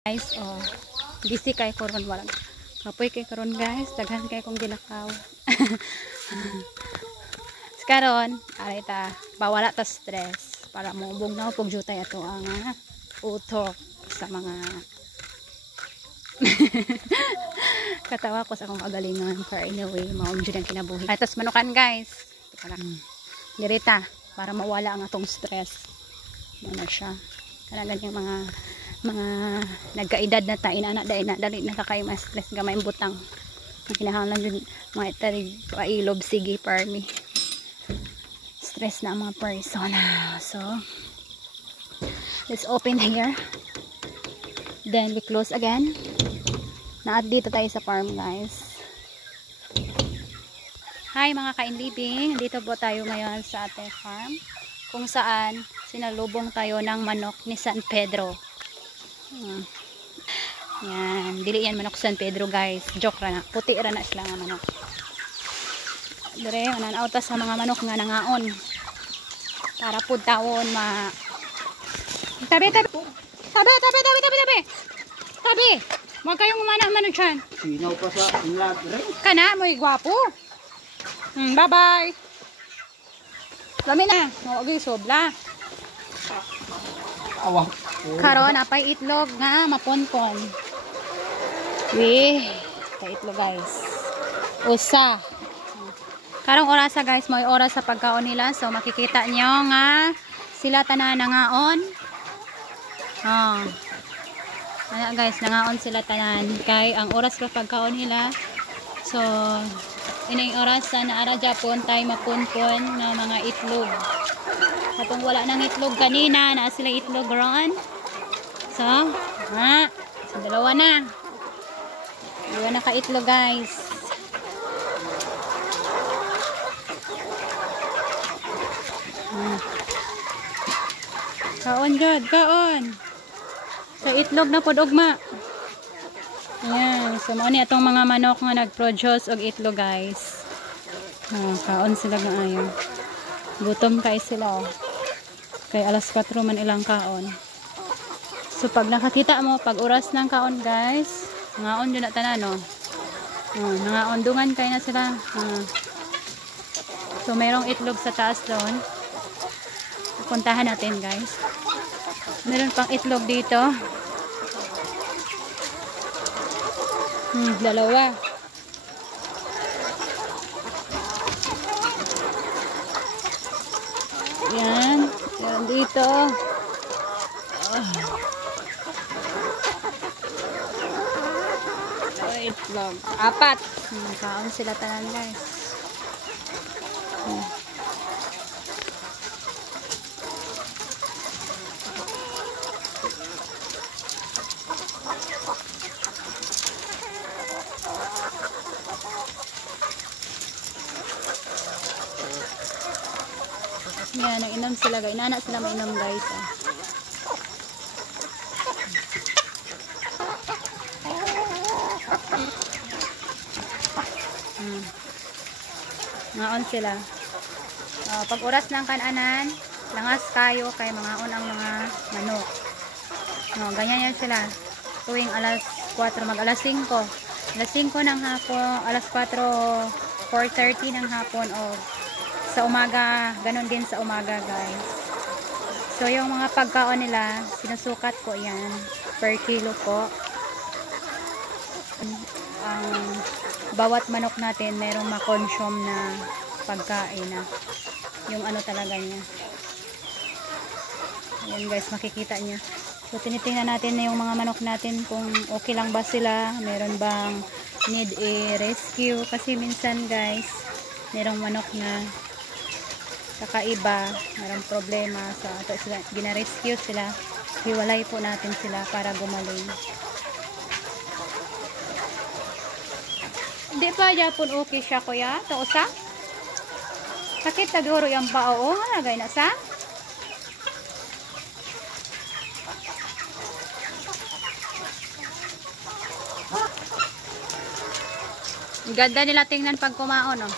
Guys, oh, busy kay karon wala. Kapoy kay karon guys, daghan kay kong gilakaw. Karon, aray ta, bawala ta stress para mubog na pug jutay ato ang utok sa mga katawa ko sa akong kagalingan for anyway, maong jud ang kinabuhi. Atos manukan guys. Teka lang. Dirita para mawala ang atong stress. Ano siya? Kanagan yung mga nagkaedad na ta inana dali na kakay mas stress gamay butang kinahanglan jud mga tarig pailob sige parmi stress na ang mga person. So let's open here, then we close again. Naat dito tayo sa farm guys. Hi mga kainlibing, dito po tayo ngayon sa ating farm kung saan sinalubong tayo ng manok ni San Pedro. Yan, dili yan manok San Pedro guys, joke ra na, puti ra na sila nga manok. Dire mananauta sa mga manok nga nangaon para pud tawon tabi wag kayong umana dyan. Sinaw pa sa inlag Kana mo'y gwapo. Bye bye. Dami na, okay sobla. awang Karon apay itlog nga maponkon. Kay itlog guys. Usa. Karong orasa guys, may oras sa pagkaon nila. So makikita nyo nga sila tanan nangaon. Ayan guys, nangaon sila tanan kay ang oras sa pagkaon nila. So ining oras na ara Japon tay maponkon na mga itlog. Kapag wala nang itlog kanina, na sila itlog ron. So, so dalawa na. Dalawa na ka itlog guys. Kaon God, kaon. Sa itlog na pod ugma. Ayan, so mo ni atong mga manok nga nag-produce og itlog guys. Kaon sila nga ayon. Gutom kay sila. Kay alas 4 man ilang kaon. So pag nakakita mo, pag oras ng kaon guys, ngaon yun na tanan no. Nangaondungan kay na sila. So mayroong itlog sa taas doon. Puntahan natin guys. Meron pang itlog dito. Dalawa. Yan. Yan dito. Itlog. 4. Kaon sila tanan guys. Yan, nag-inom sila guys. Inana sila mainom guys. Ngaon sila. Pag oras ng kananan, langas kayo kay mga unang mga manok. Ganyan yan sila. Tuwing alas 4, mag-alas 5. Alas 5 ng hapon, alas 4, 4:30 ng hapon o sa umaga, ganun din sa umaga guys. So yung mga pagkaon nila, sinusukat ko yan per kilo po. Ang bawat manok natin merong makonsume na pagkain na yung ano talaga niya. Ayan guys, makikita niya. So tinitingnan natin na yung mga manok natin kung okay lang ba sila, meron bang need i-rescue kasi minsan guys merong manok na kakaiba, merong problema sa ato sila, gina-rescue sila, hiwalay po natin sila para gumaling. Hindi pa Japon okay siya kuya? Ito usa? Sakit taguro yung bao, lagay na sa? Ganda nila tingnan pag kumaon oh.